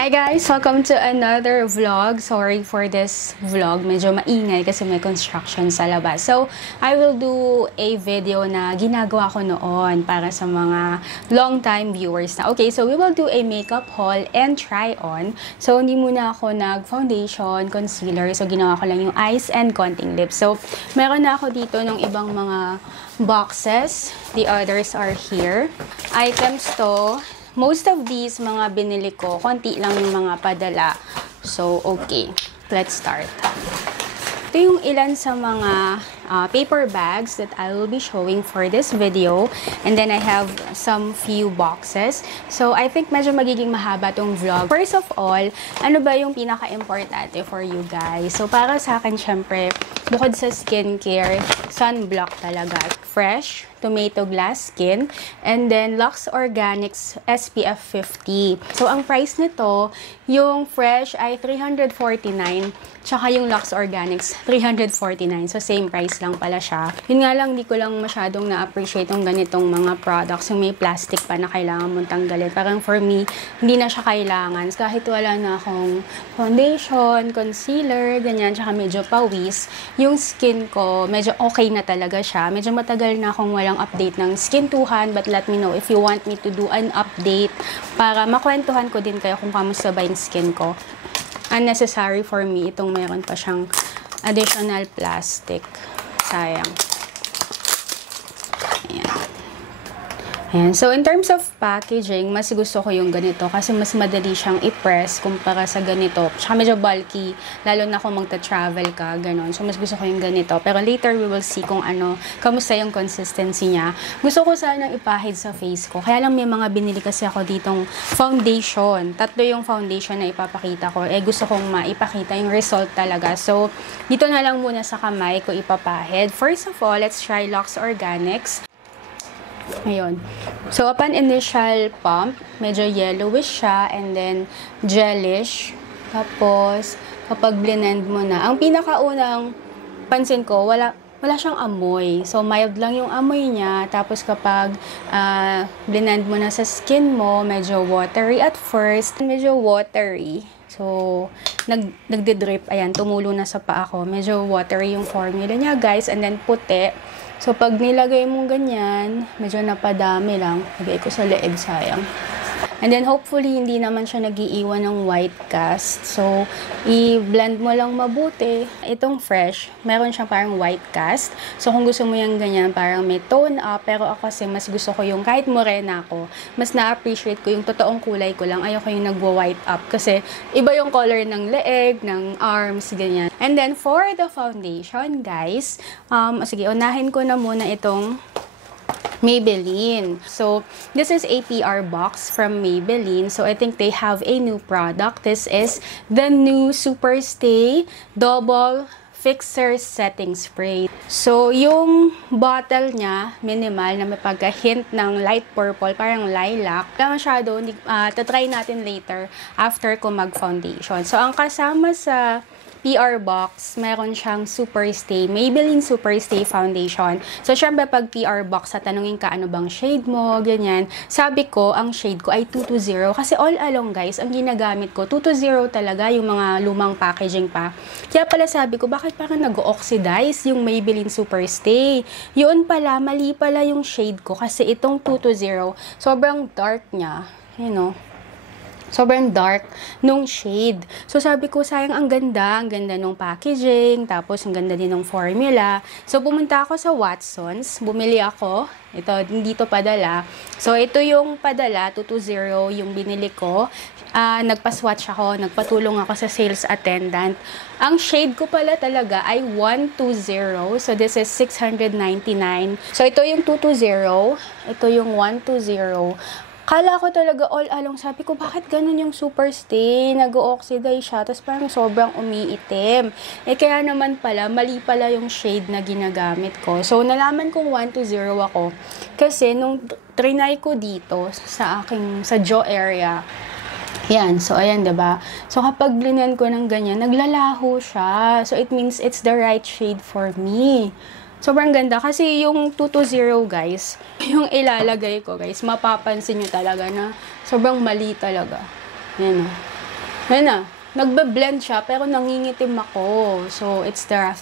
Hi guys! Welcome to another vlog. Sorry for this vlog. Medyo maingay kasi may construction sa labas. So, I will do a video na ginagawa ko noon para sa mga long-time viewers na. Okay, so we will do a makeup haul and try on. So, hindi muna ako nag-foundation, concealer. So, ginawa ko lang yung eyes and konting lips. So, meron na ako dito ng ibang mga boxes. The others are here. Items to. Most of these mga binili ko, konti lang yung mga padala. So, okay. Let's start. Ito yung ilan sa mga paper bags that I will be showing for this video. And then I have some few boxes. So, I think medyo magiging mahaba tong vlog. First of all, ano ba yung pinaka-importante for you guys? So, para sa akin, syempre, bukod sa skincare, sunblock talaga. Fresh, tomato glass skin, and then Lux Organics SPF 50. So, ang price nito, yung fresh ay $349, tsaka yung Lux Organics, $349. So, same price lang pala siya. Yun nga lang, di ko lang masyadong na-appreciate yung ganitong mga products, yung may plastic pa na kailangan mong tanggalin. Parang for me, hindi na siya kailangan. Kahit wala na akong foundation, concealer, ganyan, tsaka medyo pawis, yung skin ko, medyo okay na talaga siya. Medyo matagal na akong walang update ng Skin2Han, but let me know if you want me to do an update para makwentuhan ko din kayo kung kamusta ba yung skin ko. Unnecessary for me itong meron pa siyang additional plastic. Sayang. Ayan. Ayan. So, in terms of packaging, mas gusto ko yung ganito kasi mas madali siyang i-press kumpara sa ganito. Tsaka medyo bulky, lalo na kung magta-travel ka, ganon. So, mas gusto ko yung ganito. Pero later, we will see kung kamusta yung consistency niya. Gusto ko sanang ipahid sa face ko. Kaya lang may mga binili kasi ako ditong foundation. Tatlo yung foundation na ipapakita ko. Gusto kong maipakita yung result talaga. So, dito na lang muna sa kamay ko ipapahid. First of all, let's try Lux Organics. Ayun. So, upon initial pump, medyo yellowish siya and then gelish. Tapos, kapag blend mo na, ang pinakaunang pansin ko, wala siyang amoy. So, mild lang yung amoy niya. Tapos, kapag blend mo na sa skin mo, medyo watery at first. Medyo watery. So, nagdi-drip. Ayan, tumulo na sa paa ko. Medyo watery yung formula niya, guys. And then, puti. So, pag nilagay mong ganyan, medyo napadami lang. Lagay ko sa leeg, sayang. And then, hopefully, hindi naman siya nag-iiwan ng white cast. So, i-blend mo lang mabuti. Itong fresh, meron siyang parang white cast. So, kung gusto mo yung ganyan, parang may tone up. Pero ako kasi, mas gusto ko yung kahit morena ako, mas na-appreciate ko yung totoong kulay ko lang. Ayoko yung nagwa-white up. Kasi, iba yung color ng leeg, ng arms, ganyan. And then, for the foundation, guys, sige, unahin ko na muna itong Maybelline. So, this is a PR box from Maybelline. So, I think they have a new product. This is the new Superstay Double Fixer Setting Spray. So, yung bottle niya, minimal, na may pagka-hint ng light purple, parang lilac. Wala masyado, tatry natin later after ko mag-foundation. So, ang kasama sa PR box, meron siyang Superstay, Maybelline Superstay Foundation. So, syempre, pag PR box, tatanungin ka, ano bang shade mo, ganyan. Sabi ko, ang shade ko ay 220. Kasi all along, guys, ang ginagamit ko, 220 talaga, yung mga lumang packaging pa. Kaya pala sabi ko, bakit parang nag-oxidize yung Maybelline Superstay? Yun pala, mali pala yung shade ko. Kasi itong 220, sobrang dark niya. You know, sobrang dark nung shade. So, sabi ko, sayang, ang ganda nung packaging, tapos ang ganda din ng formula. So, pumunta ako sa Watsons, bumili ako. Ito, hindi to padala. So, ito yung padala, 220, yung binili ko. Nagpa-swatch ako, nagpatulong ako sa sales attendant. Ang shade ko pala talaga ay 120. So, this is $699. So, ito yung 220. Ito yung 120. Kala ko talaga all along, sabi ko, bakit ganun yung Superstay? Nag-oxidize siya, tapos parang sobrang umiitim. Kaya naman pala, mali pala yung shade na ginagamit ko. So, nalaman kong 120 ako. Kasi, nung trinay ko dito, sa jaw area, yan. So, ayan, diba? So, kapag blinen ko ng ganyan, naglalaho siya. So, it means it's the right shade for me. Sobrang ganda. Kasi yung 220, guys, yung ilalagay ko, guys, mapapansin nyo talaga na sobrang mali talaga. Yan o. Ayun na. Nagbe-blend siya, pero nangingitim ako. So, it's the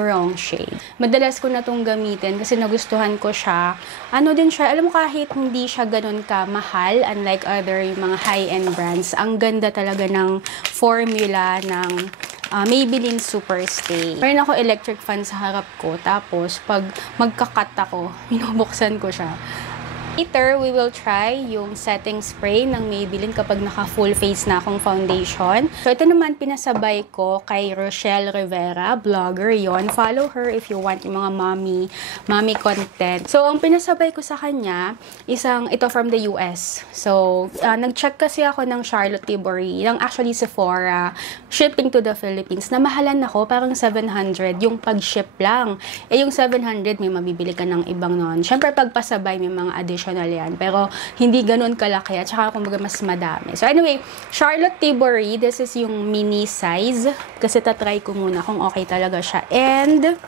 wrong shade. Madalas ko na itong gamitin kasi nagustuhan ko siya. Ano din siya, alam mo kahit hindi siya ganun ka mahal, unlike other yung mga high-end brands, ang ganda talaga ng formula ng Maybelline Superstay. Meron ako electric fan sa harap ko, tapos pag magkakat ako, binubuksan ko siya. Later, we will try yung setting spray ng Maybelline kapag naka-full face na akong foundation. So, ito naman pinasabay ko kay Rochelle Rivera, vlogger yon. Follow her if you want yung mga mommy content. So, ang pinasabay ko sa kanya, ito from the US. So, nag-check kasi ako ng Charlotte Tilbury, ng actually Sephora, shipping to the Philippines. Namahalan ako, parang 700 yung pag-ship lang. Yung 700, may mabibili ka ng ibang noon. Siyempre, pagpasabay, may mga additional yan. Pero, hindi ganun kalaki at saka kumbaga mas madami. So, anyway, Charlotte Tilbury, this is yung mini size. Kasi tatry ko muna kung okay talaga siya. And,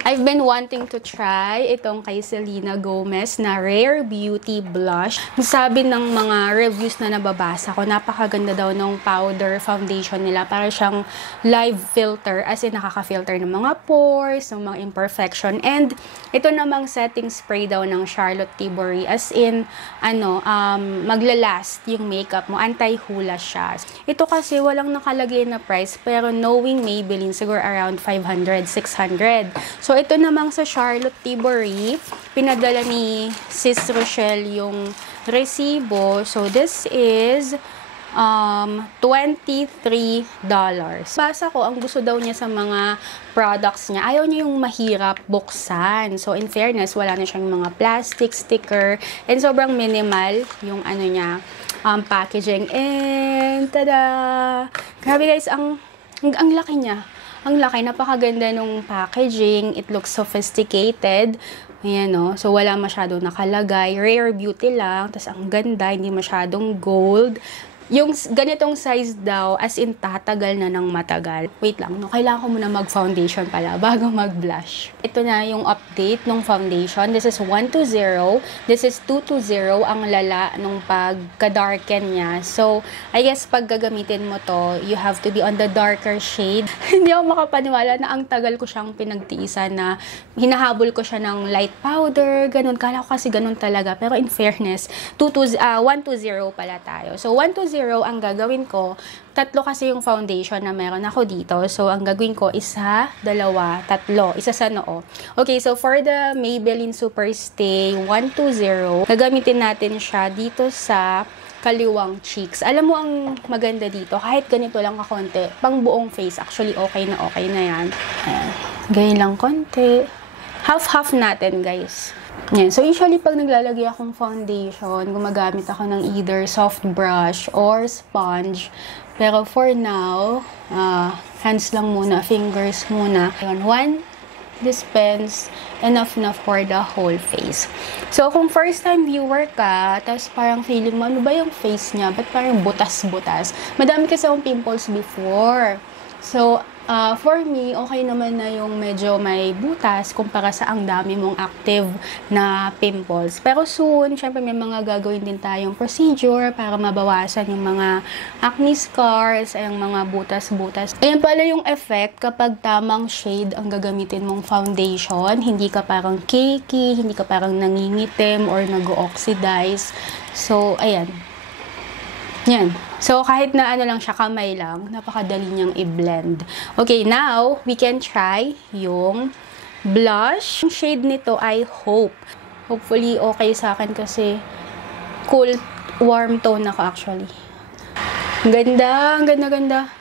I've been wanting to try itong kay Selena Gomez na Rare Beauty Blush. Sabi ng mga reviews na nababasa ko, napakaganda daw ng powder foundation nila. Para siyang live filter, as in nakaka-filter ng mga pores, ng mga imperfection. And ito namang setting spray daw ng Charlotte Tilbury, as in, maglalast yung makeup mo, anti-hula siya. Ito kasi walang nakalagay na price, pero knowing Maybelline, siguro around 500, 600. So, ito namang sa Charlotte Tilbury, pinadala ni Sis Rochelle yung resibo. So, this is $23. Basa ko, ang gusto daw niya sa mga products niya, ayaw niya yung mahirap buksan. So, in fairness, wala na siyang mga plastic, sticker, and sobrang minimal yung packaging. And, tada! Grabe guys, ang laki niya. Ang laki, napakaganda nung packaging. It looks sophisticated. Ayan, no? So, wala masyadong nakalagay. Rare Beauty lang. Tapos, ang ganda. Hindi masyadong gold. Yung ganitong size daw, as in tatagal na ng matagal. Wait lang, no? Kailangan ko muna mag-foundation pala bago mag-blush. Ito na yung update ng foundation. This is 120. This is 220 ang lala nung pagka-darken niya. So, I guess pag gagamitin mo to, you have to be on the darker shade. Hindi ako makapaniwala na ang tagal ko siyang pinagtiisan na hinahabol ko siya ng light powder, ganun. Kala ko kasi ganun talaga. Pero in fairness, 120 pala tayo. So, 120 ang gagawin ko, tatlo kasi yung foundation na meron ako dito. So, ang gagawin ko, isa, dalawa, tatlo. Isa sa noo. Okay, so for the Maybelline Superstay 120, gagamitin natin siya dito sa kaliwang cheeks. Alam mo ang maganda dito, kahit ganito lang kakonti, pang buong face, actually okay na yan. Ayan. Ganyan lang konti. Half-half natin, guys. Yan. So, usually, pag naglalagay akong foundation, gumagamit ako ng either soft brush or sponge. Pero for now, hands lang muna, fingers muna. One dispense, enough na for the whole face. So, kung first time viewer ka, tapos parang feeling mo, ano ba yung face niya? Ba't parang butas-butas? Madami kasi akong pimples before. So, for me, okay naman na yung medyo may butas kumpara sa ang dami mong active na pimples. Pero soon, syempre may mga gagawin din tayong procedure para mabawasan yung mga acne scars, yung mga butas-butas. Ayan pala yung effect kapag tamang shade ang gagamitin mong foundation. Hindi ka parang cakey, hindi ka parang nangingitim or nag-oxidize. So, ayan. Yan. So, kahit na ano lang siya, kamay lang, napakadali niyang i-blend. Okay, now, we can try yung blush. Yung shade nito ay Hope. Hopefully, okay sa akin kasi cool, warm tone ako actually. Ganda, ganda.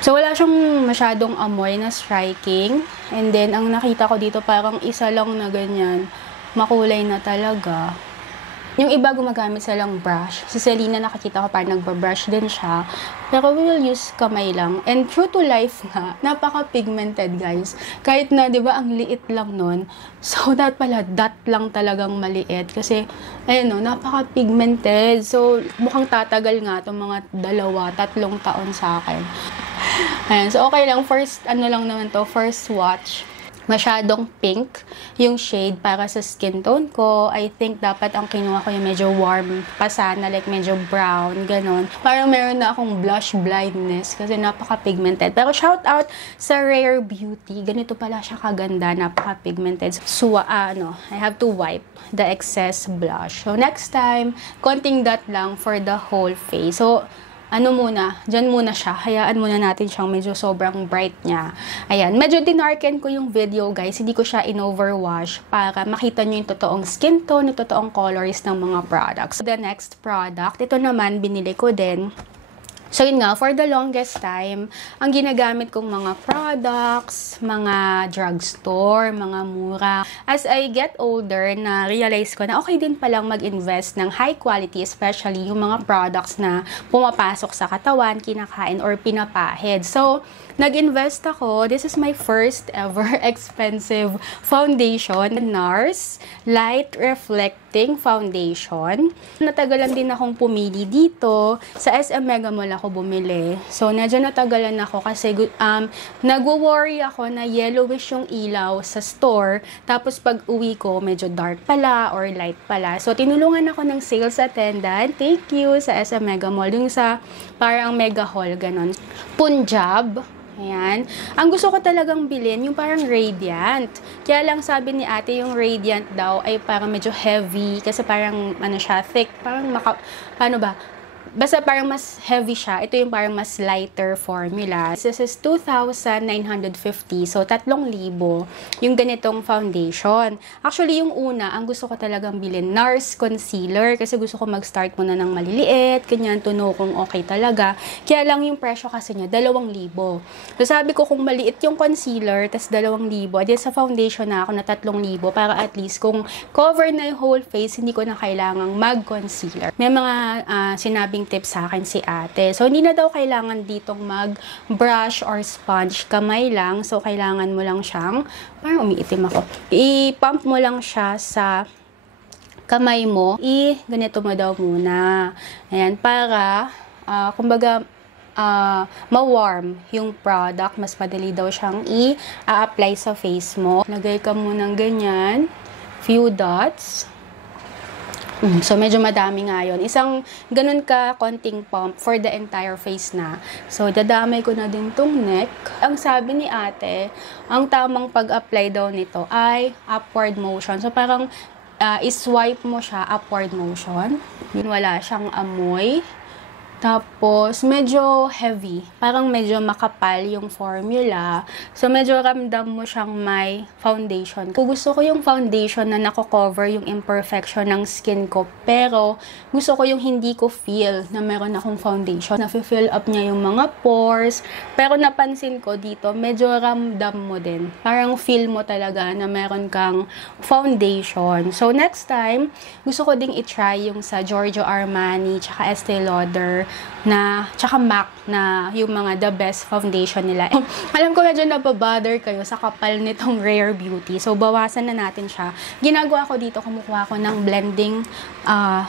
So, wala siyang masyadong amoy na striking. And then, ang nakita ko dito, parang isa lang na ganyan. Makulay na talaga. Yung iba gumagamit silang brush. Si Selena nakakita ko parang nagbabrush din siya. Pero we will use kamay lang. And true to life nga, napaka-pigmented guys. Kahit na, di ba, ang liit lang nun. So, that pala, dot lang talagang maliit. Kasi, ayun no, napaka-pigmented. So, mukhang tatagal nga itong mga 2-3 taon sa akin. Ayan, so okay lang. First, ano lang naman to, first swatch. masyadong pink yung shade para sa skin tone ko. I think dapat ang kinuha ko yung medyo warm pa sana, like medyo brown, ganon. Parang meron na akong blush blindness kasi napaka-pigmented. Pero shout out sa Rare Beauty. Ganito pala siya kaganda, napaka-pigmented. So, I have to wipe the excess blush. So, next time, konting dot lang for the whole face. So, dyan muna siya. Hayaan muna natin siyang medyo sobrang bright niya. Ayan, medyo dinarken ko yung video, guys. Hindi ko siya in-overwash para makita nyo yung totoong skin tone, yung totoong colors ng mga products. The next product, ito naman, binili ko din. So, yun nga, for the longest time, ang ginagamit kong mga products, mga drugstore, mga mura. As I get older, na-realize ko na okay din palang mag-invest ng high quality, especially yung mga products na pumapasok sa katawan, kinakain, or pinapahid. So, nag-invest ako. This is my first ever expensive foundation. NARS Light Reflecting Foundation. Natagalan din akong pumili dito. Sa SM Mega Mall ako bumili. So, medyo natagalan ako kasi nagwo-worry ako na yellowish yung ilaw sa store. Tapos, pag uwi ko, medyo dark pala or light pala. So, tinulungan ako ng sales attendant. Thank you sa SM Mega Mall. Yung sa parang mega hall, ganon. Punjab. Ayan. Ang gusto ko talagang bilhin, yung parang Radiant. Kaya lang sabi ni ate, yung Radiant daw ay parang medyo heavy. Kasi parang, siya, thick. Parang paano ba? Basta parang mas heavy siya. Ito yung parang mas lighter formula. This is 2,950. So, 3,000 yung ganitong foundation. Actually, yung una, ang gusto ko talagang bilhin, NARS Concealer. Kasi gusto ko mag-start muna ng maliliit. Ganyan, tuno kung okay talaga. Kaya lang yung presyo kasi niya, 2,000. So, sabi ko kung maliit yung concealer, tas 2,000, edi sa foundation na ako na 3,000 para at least kung cover na yung whole face, hindi ko na kailangang mag-concealer. May mga sinabing tips sa akin si ate. So, hindi na daw kailangan ditong mag-brush or sponge. Kamay lang. So, kailangan mo lang siyang, parang umiitim ako. I-pump mo lang siya sa kamay mo. Ganito mo daw muna. Ayan, para, kumbaga, ma-warm yung product. Mas madali daw siyang i-apply sa face mo. Lagay ka muna ng ganyan. Few dots. So, medyo madami nga yun. Isang ganun ka konting pump for the entire face na. So, dadamay ko na din tong neck. Ang sabi ni ate, ang tamang pag-apply daw nito ay upward motion. So, parang iswipe mo siya upward motion. Yun, wala siyang amoy. Tapos, medyo heavy. Parang medyo makapal yung formula. So, medyo ramdam mo siyang may foundation. Kung gusto ko yung foundation na nako-cover yung imperfection ng skin ko, pero gusto ko yung hindi ko feel na meron akong foundation. Na-fill up niya yung mga pores. Pero napansin ko dito, medyo ramdam mo din. Parang feel mo talaga na meron kang foundation. So, next time, gusto ko ding i-try yung sa Giorgio Armani, tsaka Estee Lauder, tsaka MAC na yung mga the best foundation nila. Alam ko medyo nababother kayo sa kapal nitong Rare Beauty. So, bawasan na natin siya. Ginagawa ko dito, kumukuha ko ng blending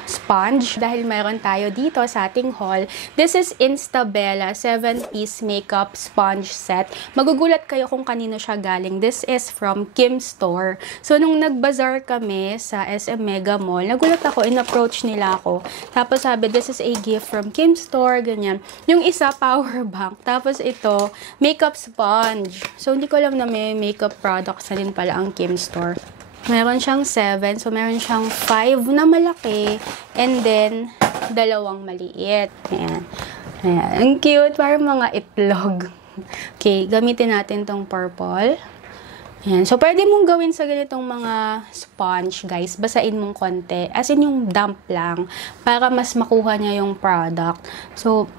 sponge. Dahil mayroon tayo dito sa ating haul. This is Instabella 7-piece makeup sponge set. Magugulat kayo kung kanino siya galing. This is from Kim Store. So, nung nag-bazaar kami sa SM Mega Mall, nagulat ako, in-approach nila ako. Tapos sabi, this is a gift from Kim Store, ganyan. Yung isa, power bank. Tapos ito, makeup sponge. So, hindi ko alam na may makeup products na din pala ang Kim Store. Meron siyang 7. So, meron siyang 5 na malaki. And then, 2 maliit. Ayan. Ayan. Ang cute. Parang mga itlog. Okay, gamitin natin tong purple. Ayan. So, pwede mong gawin sa ganitong mga sponge, guys. Basain mong konti. As in, yung damp lang. Para mas makuha niya yung product. So,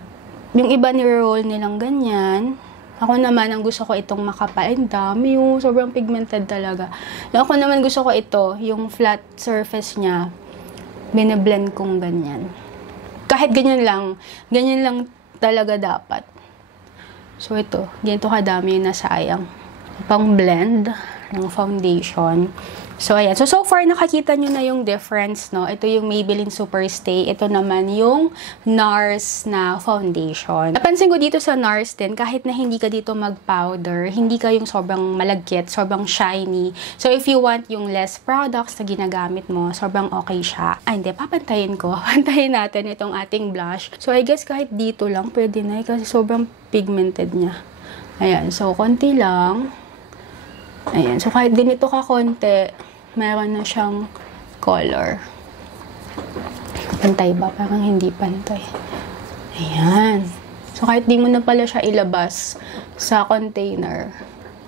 yung iba ni-roll nilang ganyan. Ako naman, ang gusto ko itong makapal. Ang dami yung sobrang pigmented talaga. Yung ako naman gusto ko ito, yung flat surface niya. Bine-blend kong ganyan. Kahit ganyan lang talaga dapat. So, ito. Ganito kadami yung nasayang. Pang blend. ng foundation. So, ayan. So far, nakakita nyo na yung difference, no? Ito yung Maybelline Superstay. Ito naman yung NARS na foundation. Napansin ko dito sa NARS din, kahit na hindi ka dito mag-powder, hindi ka yung sobrang malagkit, sobrang shiny. So, if you want yung less products na ginagamit mo, sobrang okay siya. Ay, hindi. Papantayin ko. Pantayin natin itong ating blush. So, I guess kahit dito lang, pwede na kasi sobrang pigmented niya. Ayan. So, konti lang. Ayan. So, kahit ganito ka konti, meron na siyang color. Pantay ba? Parang hindi pantay. Ayan. So, kahit di mo na pala siya ilabas sa container,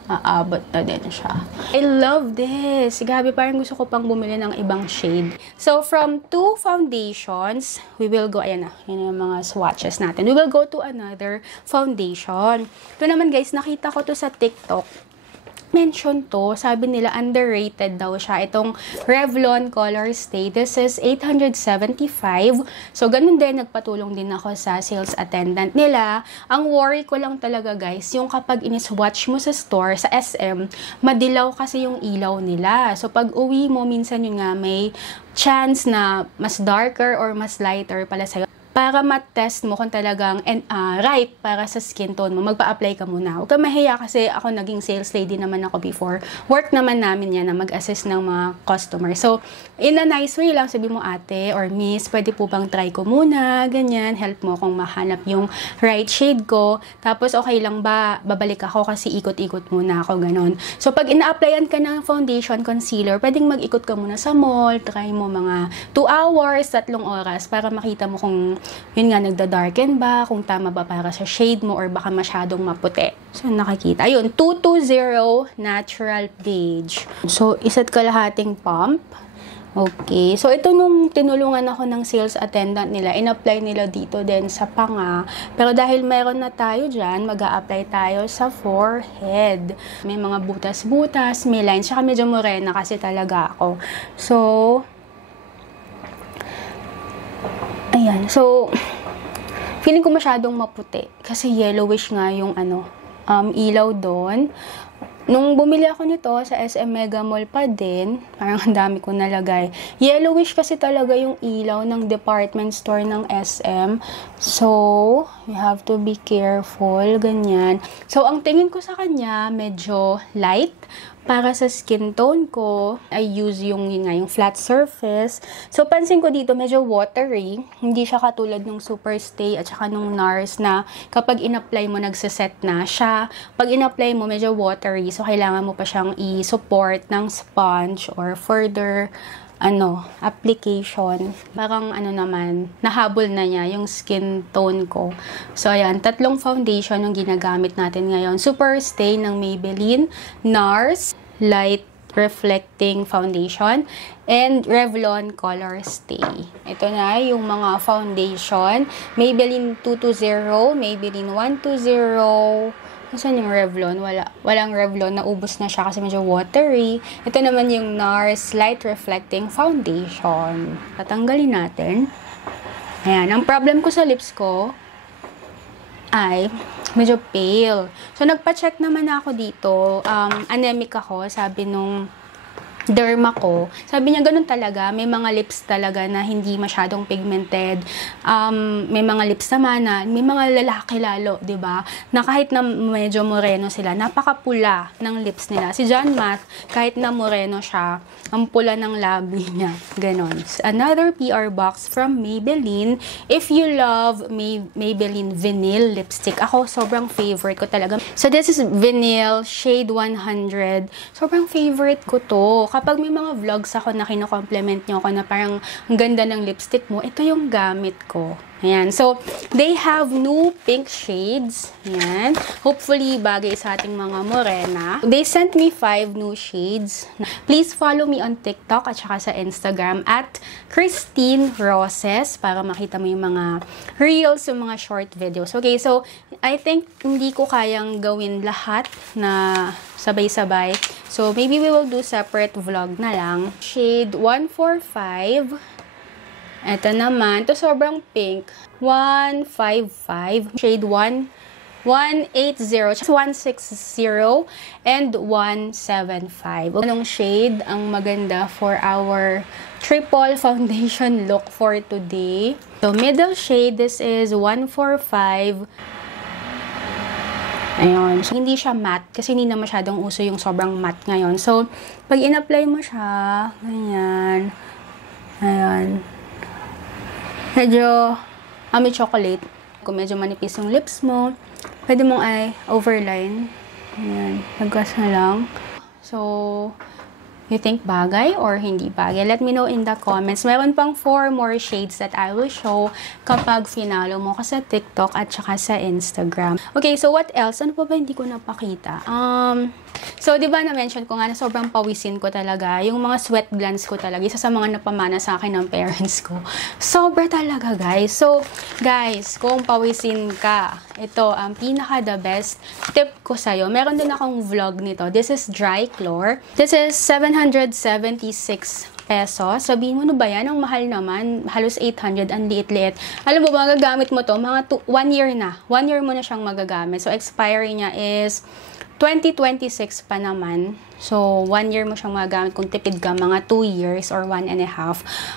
aabot na din siya. I love this! Grabe, parang gusto ko pang bumili ng ibang shade. So, from 2 foundations, we will go, ayan na, yun yung mga swatches natin. We will go to another foundation. Ito naman guys, nakita ko to sa TikTok. Mention to, sabi nila underrated daw siya. Itong Revlon Color Stay. This is 875. So, ganun din, nagpatulong din ako sa sales attendant nila. Ang worry ko lang talaga guys, yung kapag iniswatch mo sa store, sa SM, madilaw kasi yung ilaw nila. So, pag uwi mo, minsan yun nga, may chance na mas darker or mas lighter pala sa'yo. Para ma-test mo kung talagang right para sa skin tone mo, magpa-apply ka muna. Huwag ka mahiya kasi ako naging sales lady naman ako before. Work naman namin yan na mag-assist ng mga customer. So, in a nice way lang, sabi mo ate or miss, pwede po bang try ko muna, ganyan, help mo kung mahanap yung right shade ko. Tapos, okay lang ba, babalik ako kasi ikot-ikot muna ako, ganon. So, pag ina-applyan ka ng foundation, concealer, pwedeng mag-ikot ka muna sa mall, try mo mga 2 hours, 3 oras, para makita mo kung yun nga, nagda-darken ba, kung tama ba para sa shade mo, or baka masyadong maputi. So, nakikita. Ayun, 220 natural beige. So, 1 kalahating pump. Okay. So, ito nung tinulungan ako ng sales attendant nila, in-apply nila dito din sa panga. Pero dahil meron na tayo dyan, mag-a-apply tayo sa forehead. May mga butas-butas, may lines. Saka medyo morena kasi talaga ako. So, ayan. So, feeling ko masyadong maputi. Kasi yellowish nga yung ilaw doon. Nung bumili ako nito sa SM Mega Mall pa din, parang ang dami ko nalagay. Yellowish kasi talaga yung ilaw ng department store ng SM. So, you have to be careful, ganyan. So, ang tingin ko sa kanya, medyo light. Para sa skin tone ko, I use yung flat surface. So, pansin ko dito, medyo watery. Hindi siya katulad ng Superstay at saka nung NARS na kapag in-apply mo, nagsaset na siya. Pag in-apply mo, medyo watery. So, kailangan mo pa siyang i-support ng sponge or further application. Parang naman, nahabol na niya yung skin tone ko. So, ayan, 3 foundation yung ginagamit natin ngayon. Superstay ng Maybelline, NARS Light Reflecting Foundation, and Revlon Color Stay. Ito na yung mga foundation. Maybelline 220, Maybelline 120, Nasaan yung Revlon? Walang Revlon. Naubos na siya kasi medyo watery. Ito naman yung NARS Light Reflecting Foundation. Tatanggalin natin. Ayan. Ang problem ko sa lips ko ay medyo pale. So, nagpa-check naman ako dito. Anemic ako. Sabi nung derma ko. Sabi niya, ganun talaga. May mga lips talaga na hindi masyadong pigmented. May mga lips naman na, may mga lalaki lalo, 'di ba? Na kahit na medyo moreno sila, napakapula ng lips nila. Si John Matt, kahit na moreno siya, ang pula ng labi niya. Ganon. Another PR box from Maybelline. If you love Maybelline Vinyl lipstick, ako sobrang favorite ko talaga. So this is Vinyl Shade 100. Sobrang favorite ko to. Kapag may mga vlogs ako na kino-compliment nyo ako na parang ang ganda ng lipstick mo, ito yung gamit ko. Ayan. So, they have new pink shades. Ayan. Hopefully, bagay sa ating mga morena. They sent me 5 new shades. Please follow me on TikTok at saka sa Instagram at Christine Roses para makita mo yung mga reels, yung mga short videos. Okay, so, I think hindi ko kayang gawin lahat na sabay-sabay. So, maybe we will do separate vlog na lang. Shade 145. Ito naman. Ito sobrang pink. 155. Shade 1 180, 160, and 175. Anong shade ang maganda for our triple foundation look for today? So, middle shade, this is 145. Ayun. So, hindi siya matte kasi hindi na masyadong uso yung sobrang matte ngayon. So, pag in-apply mo siya, ganyan. Ayan. Medyo may chocolate. Kung medyo manipis yung lips mo, pwede mong overline. Ayan. Nagkas na lang. So, you think bagay or hindi bagay? Let me know in the comments. Meron pang 4 more shades that I will show kapag finalo mo ka sa TikTok at saka sa Instagram. Okay, so what else? Ano pa ba hindi ko napakita? So, di ba na-mention ko nga na sobrang pawisin ko talaga. Yung mga sweat glands ko talaga. Isa sa mga napamana sa akin ng parents ko. Sobra talaga, guys. So, guys, kung pawisin ka, ito ang pinaka the best tip ko sa'yo. Meron din akong vlog nito. This is Dryclor. This is 776 pesos. Sabihin mo, ano ba yan? Ang mahal naman. Halos 800. Ang liit-liit. Alam mo ba, magagamit mo to mga 1 year na. 1 year mo na siyang magagamit. So, expiry niya is 2026 pa naman. So, 1 year mo siyang magagamit. Kung tipid ka, mga 2 years or 1.5.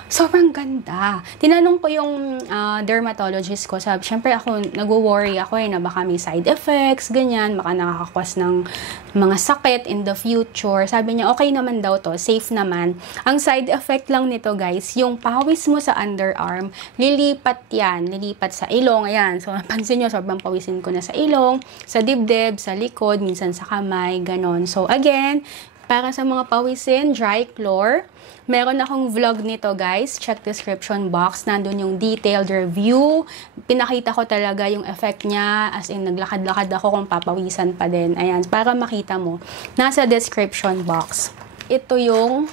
Sobrang ganda. Tinanong ko yung dermatologist ko. Sabi, syempre ako, nag-worry ako na baka may side effects, ganyan. Baka nakakakwas ng mga sakit in the future. Sabi niya, okay naman daw to. Safe naman. Ang side effect lang nito, guys, yung pawis mo sa underarm, lilipat yan. Lilipat sa ilong. Ayan. So, napansin nyo, sobrang pawisin ko na sa ilong, sa dibdib, sa likod, minsan sa kamay, ganon. So, again, para sa mga pawisin, Dryclor. Meron akong vlog nito, guys. Check description box. Nandun yung detailed review. Pinakita ko talaga yung effect niya. As in, naglakad-lakad ako kung papawisan pa din. Ayan, para makita mo. Nasa description box. Ito yung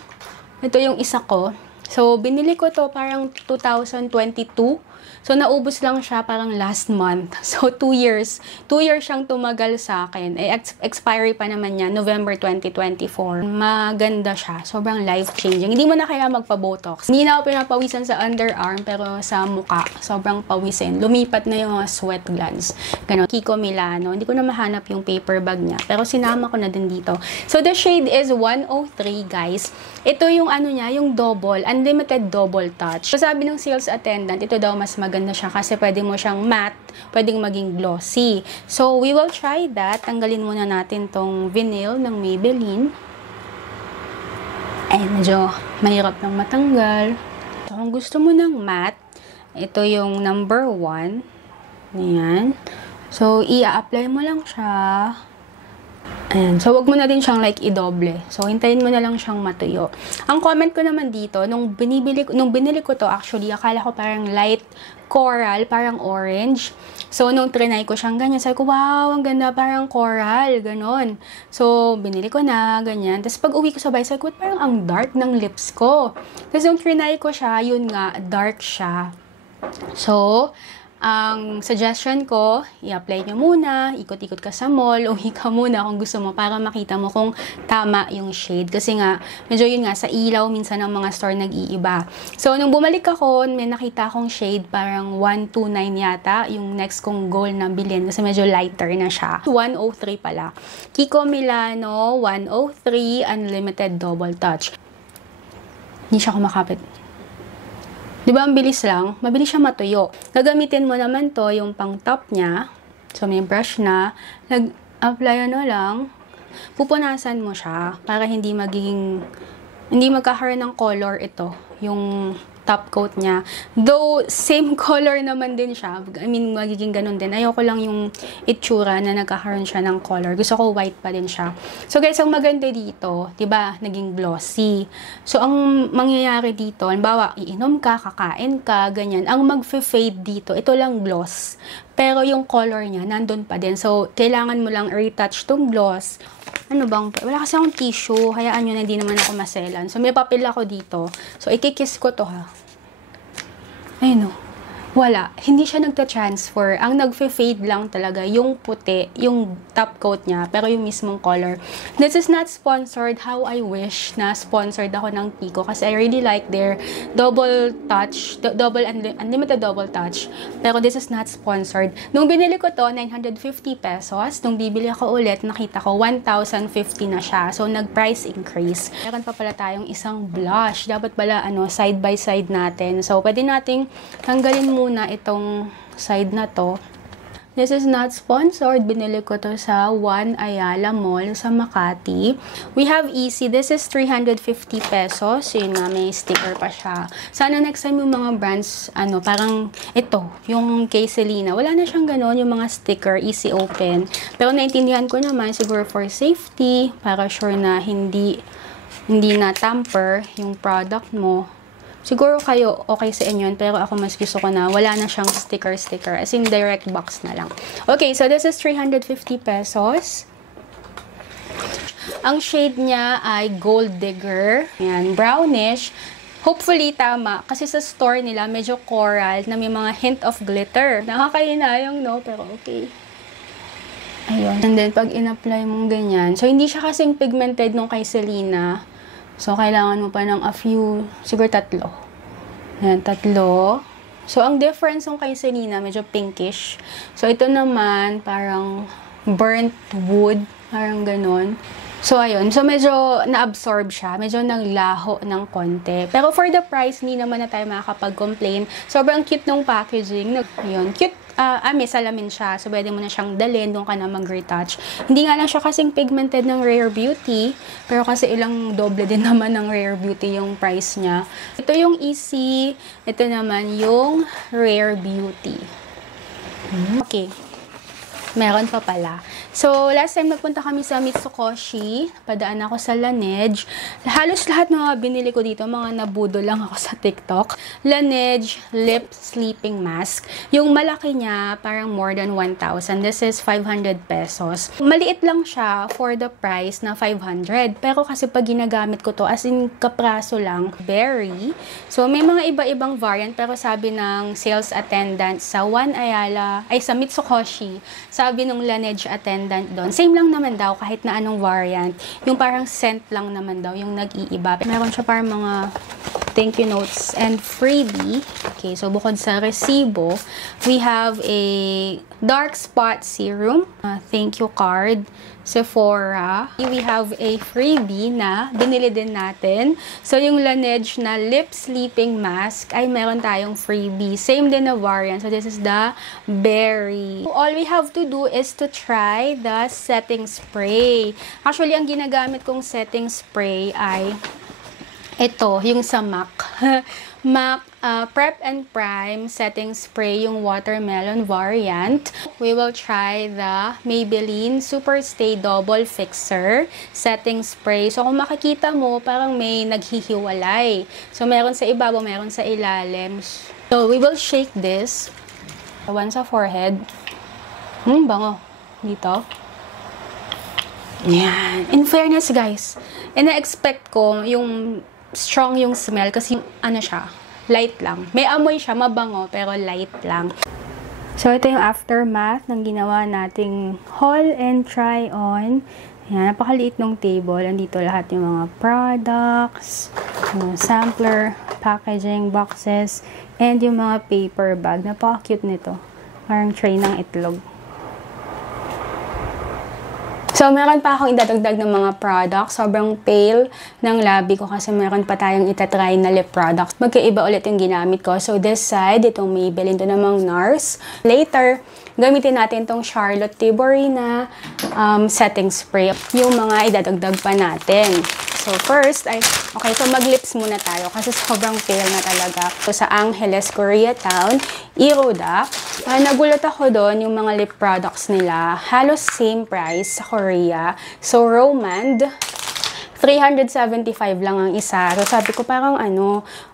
isa ko. So, binili ko to parang 2022. So, naubos lang siya parang last month. So, 2 years. 2 years siyang tumagal sa akin. Expiry pa naman niya, November 2024. Maganda siya. Sobrang life-changing. Hindi mo na kaya magpa-botox. Hindi na ako pinapawisan sa underarm, pero sa muka, sobrang pawisin. Lumipat na yung mga sweat glands. Ganon. Kiko Milano. Hindi ko na mahanap yung paper bag niya. Pero sinama ko na din dito. So, the shade is 103, guys. Ito yung ano niya, yung double, unlimited double touch. So, sabi ng sales attendant, ito daw mas maganda siya kasi pwede mo siyang matte, pwedeng maging glossy. So, we will try that. Tanggalin muna natin tong vinyl ng Maybelline. Ay, medyo mahirap nang matanggal. So, kung gusto mo ng matte, ito yung number 1. Ayan. So, i-apply mo lang siya. Ayan. So, wag mo na din siyang like i-doble. So, hintayin mo na lang siyang matuyo. Ang comment ko naman dito, nung binili ko to, actually, akala ko parang light coral, parang orange. So, nung trinay ko siyang ganyan, sabi ko, wow, ang ganda, parang coral, ganon. So, binili ko na, ganyan. Tapos, pag uwi ko sa bahay, sabi ko, parang ang dark ng lips ko. Tapos, nung trinay ko siya, yun nga, dark siya. So, ang suggestion ko, i-apply nyo muna, ikot-ikot ka sa mall, uwi ka muna kung gusto mo para makita mo kung tama yung shade. Kasi nga, medyo yun nga, sa ilaw, minsan ang mga store nag-iiba. So, nung bumalik ako, may nakita akong shade, parang 129 yata, yung next kong goal na bilhin, kasi medyo lighter na siya. 103 pala. Kiko Milano, 103, Unlimited Double Touch. Hindi siya kumakapit. Di ba, ang bilis lang? Mabilis siya matuyo. Gagamitin mo naman to, yung pang top niya. So, may brush na. Nag-apply lang. Pupunasan mo siya para hindi magkakaroon ng color ito. Yung top coat niya. Though, same color naman din siya. I mean, magiging ganun din. Ayoko lang yung itsura na nagkakaroon siya ng color. Gusto ko white pa din siya. So, guys, ang maganda dito, diba, naging glossy. So, ang mangyayari dito, halimbawa, iinom ka, kakain ka, ganyan. Ang mag-fade dito, ito lang gloss. Pero yung color niya, nandun pa din. So, kailangan mo lang retouch tong gloss. Ano bang, wala kasi akong tissue, hayaan nyo na hindi naman ako maselan. So, may papel ako dito. So, ikikiss ko to, ha. Ayun, o. Wala. Hindi siya nagta-transfer. Ang nagfe-fade lang talaga yung puti, yung top coat niya, pero yung mismong color. This is not sponsored. How I wish na sponsored ako ng Pico kasi I really like their double touch, unlimited double touch. Pero this is not sponsored. Nung binili ko to, 950 pesos. Nung bibili ako ulit, nakita ko 1,050 na siya. So, nag-price increase. Meron pa pala tayong isang blush. Dapat pala, side by side natin. So, pwede nating tanggalin muna itong side na to. This is not sponsored. Binili ko to sa One Ayala Mall sa Makati. We have Easy. This is 350 pesos. Yun nga, may sticker pa siya. Sana next time yung mga brands, parang ito, yung kay Selena. Wala na siyang ganon, yung mga sticker, easy open. Pero naintindihan ko naman, siguro for safety, para sure na hindi na tamper yung product mo. Siguro kayo, okay sa inyo, pero ako mas gusto ko na wala na siyang sticker, as in direct box na lang. Okay, so this is 350 pesos. Ang shade niya ay Gold Digger. Yan, brownish. Hopefully, tama. Kasi sa store nila, medyo coral na may mga hint of glitter. Nakakainayang, no? Pero okay. Ayun. And then, pag in-apply mong ganyan. So, hindi siya kasing pigmented nung kay Selena. So, kailangan mo pa ng a few, siguro 3. Ayan, 3. So, ang difference ng kay Selena, medyo pinkish. So, ito naman, parang burnt wood, parang ganon. So, ayun. So, medyo na-absorb siya. Medyo naglaho ng konti. Pero for the price, hindi naman na tayo makakapag-complain. Sobrang cute ng packaging. Ayun, cute. May salamin siya. So, pwede mo na siyang dalhin. Doon ka na mag-retouch. Hindi nga lang siya kasing pigmented ng Rare Beauty. Pero kasi ilang doble din naman ng Rare Beauty yung price niya. Ito yung Easy. Ito naman yung Rare Beauty. Okay. Meron pa pala. So, last time nagpunta kami sa Mitsukoshi, padaan ako sa Laneige. Halos lahat ng mga binili ko dito, mga nabudo lang ako sa TikTok. Laneige Lip Sleeping Mask. Yung malaki niya, parang more than 1,000. This is 500 pesos. Maliit lang siya for the price na 500. Pero kasi pag ginagamit ko to, as in kapraso lang, berry. So, may mga iba-ibang variant, pero sabi ng sales attendant sa sa Mitsukoshi, sabi nung Laneige attendant doon, same lang naman daw kahit na anong variant. Yung parang scent lang naman daw yung nag-iiba. Meron siya parang mga thank you notes and freebie. Okay, so bukod sa resibo, we have a dark spot serum, thank you card, Sephora. We have a freebie na binili din natin. So, yung Laneige na Lip Sleeping Mask ay meron tayong freebie. Same din na variant. So, this is the berry. So, all we have to do is to try the setting spray. Actually, ang ginagamit kong setting spray ay ito, yung sa MAC. MAC Prep and Prime Setting Spray, yung watermelon variant. We will try the Maybelline Super Stay Double Fixer Setting Spray. So, kung makikita mo, parang may naghihiwalay. So, meron sa ibabaw, meron sa ilalim. So, we will shake this. One sa forehead. Bango. Dito. Yan. In fairness, guys, ina-expect ko yung strong yung smell kasi siya, light lang. May amoy siya, mabango, pero light lang. So, ito yung aftermath ng ginawa nating haul and try on. Ayan, napakaliit ng table. Andito lahat yung mga products, yung sampler, packaging, boxes, and yung mga paper bag. Napaka-cute nito. Parang tray ng itlog. So, meron pa akong idadagdag ng mga products. Sobrang pale ng labi ko kasi meron pa tayong itatry na lip products. Magkaiba ulit yung ginamit ko. So, this side, itong Maybelline, ito namang NARS. Later, gamitin natin itong Charlotte Tilbury na setting spray. Yung mga idadagdag pa natin. So, first, okay, so mag-lips muna tayo kasi sobrang pale na talaga. So, sa Angeles, Koreatown, Iroda, nagulat ako doon yung mga lip products nila. Halos same price sa Korea. So, Romand, 375 lang ang isa. So, sabi ko parang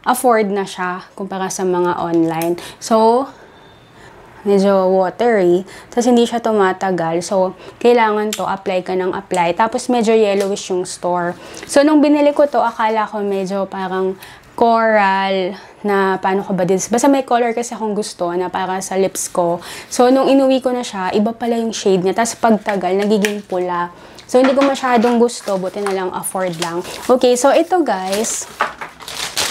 afford na siya kumpara sa mga online. So, medyo watery. Tapos, hindi siya tumatagal. So, kailangan to, apply ka ng apply. Tapos, medyo yellowish yung store. So, nung binili ko to, akala ko medyo parang coral na paano ko ba this? Basta may color kasi akong gusto na para sa lips ko. So, nung inuwi ko na siya, iba pala yung shade niya. Tapos pagtagal, nagiging pula. So, hindi ko masyadong gusto. Buti na lang, afford lang. Okay, so ito guys,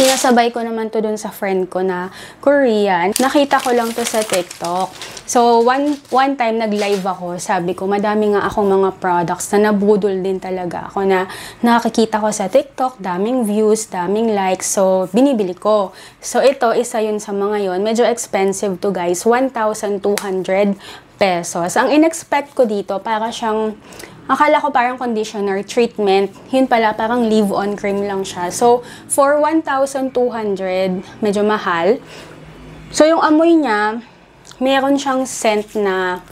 pinasabay ko naman to dun sa friend ko na Korean. Nakita ko lang to sa TikTok. So, one time nag-live ako. Sabi ko, madami nga akong mga products na nabudol din talaga ako na nakakita ko sa TikTok. Daming views, daming likes. So, binibili ko. So, ito, isa yun sa mga yon. Medyo expensive to guys. 1,200 pesos. Ang in-expect ko dito, para siyang akala ko parang conditioner, treatment. Yun pala, parang leave-on cream lang siya. So, for 1,200, medyo mahal. So, yung amoy niya, meron siyang scent na,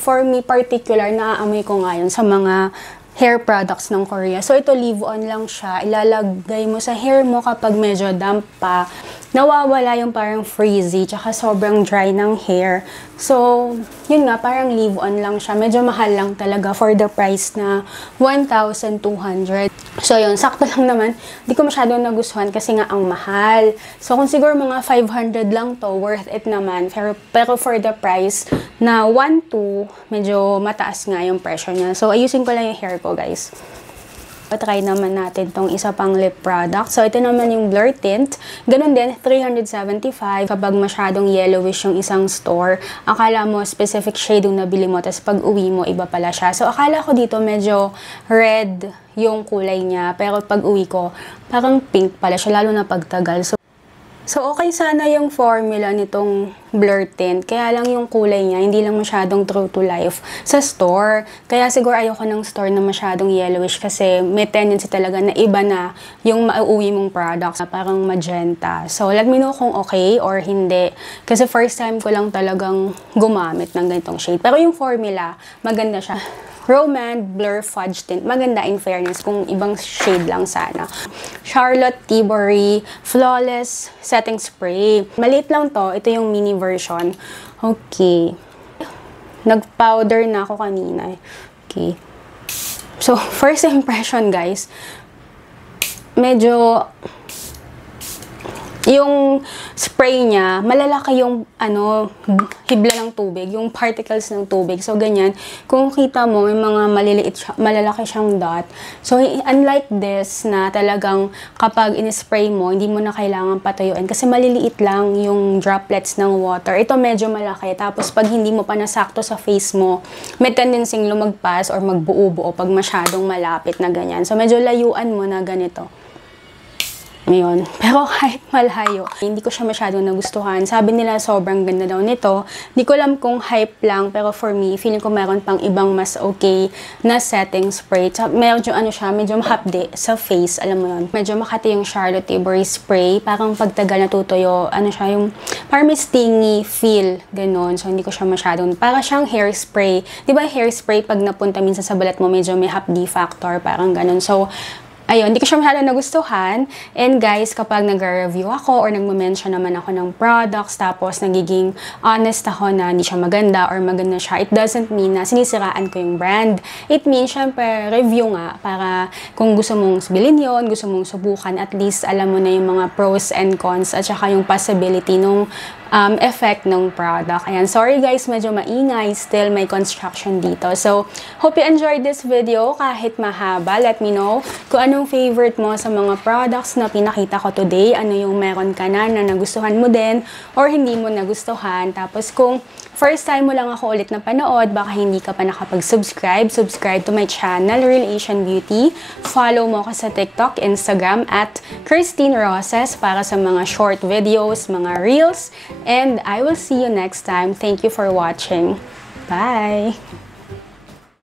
for me particular, naaamoy ko ngayon sa mga hair products ng Korea. So, ito leave-on lang siya. Ilalagay mo sa hair mo kapag medyo damp pa. Nawawala yung parang frizzy, tsaka sobrang dry ng hair. So, yun nga, parang leave-on lang siya. Medyo mahal lang talaga for the price na 1,200. So, yun, sakto lang naman. Hindi ko masyadong nagustuhan kasi nga ang mahal. So, kung siguro mga 500 lang to, worth it naman. Pero for the price na 1,200, medyo mataas nga yung presyo niya. So, ayusin ko lang yung hair ko, guys. Try naman natin tong isa pang lip product. So, ito naman yung Blur Tint. Ganun din, 375. Kapag masyadong yellowish yung isang store, akala mo specific shade yung nabili mo, tapos pag uwi mo, iba pala siya. So, akala ko dito medyo red yung kulay niya. Pero pag uwi ko, parang pink pala siya, lalo na pagtagal. So, okay sana yung formula nitong Blur Tint. Kaya lang yung kulay niya, hindi lang masyadong true to life sa store. Kaya siguro ayoko ng store na masyadong yellowish kasi may tendency talaga na iba na yung mauuwi mong products na parang magenta. So, let me know kung okay or hindi. Kasi first time ko lang talagang gumamit ng ganitong shade. Pero yung formula, maganda siya. Romand Blur Fudge Tint. Maganda in fairness kung ibang shade lang sana. Charlotte Tilbury Flawless Setting Spray. Maliit lang to. Ito yung mini version. Okay. Nag-powder na ako kanina. Okay. So, first impression guys, medyo yung spray niya, malalaki yung hibla ng tubig, yung particles ng tubig. So, ganyan. Kung kita mo, may mga malalaki siyang dot. So, unlike this na talagang kapag in-spray mo, hindi mo na kailangan patuyuin kasi maliliit lang yung droplets ng water. Ito medyo malaki. Tapos, pag hindi mo pa nasakto sa face mo, may tendency lumagpas or magbuo-buo pag masyadong malapit na ganyan. So, medyo layuan mo na ganito. Ngayon. Pero kahit malayo, hindi ko siya masyadong nagustuhan. Sabi nila sobrang ganda daw nito. Hindi ko alam kung hype lang, pero for me, feeling ko meron pang ibang mas okay na setting spray. Medyo medyo mahapdi sa face, alam mo yun. Medyo makati yung Charlotte Tilbury spray. Parang pagtagal natutuyo, siya yung parang may stingy feel, ganon. So, hindi ko siya masyadong, para siyang hairspray. Di ba hairspray, pag napunta minsan sa balat mo, medyo may hapdi factor, parang ganon. So, ayun, hindi ko siya masyadong nagustuhan. And guys, kapag nag-review ako or nagme-mention naman ako ng products, tapos nagiging honest ako na hindi siya maganda or maganda siya, it doesn't mean na sinisiraan ko yung brand. It means, syempre, review nga para kung gusto mong bilhin yun, gusto mong subukan, at least alam mo na yung mga pros and cons at saka yung possibility nung effect ng product. Ayan, sorry guys, medyo maingay. Still, may construction dito. So, hope you enjoyed this video kahit mahaba. Let me know kung anong favorite mo sa mga products na pinakita ko today. Ano yung meron ka na nagustuhan mo din or hindi mo nagustuhan. Tapos, kung first time mo lang ako ulit na panood, baka hindi ka pa nakapag-subscribe, subscribe to my channel, Real Asian Beauty. Follow mo ko sa TikTok, Instagram, at Christine Roses para sa mga short videos, mga reels. And I will see you next time. Thank you for watching. Bye!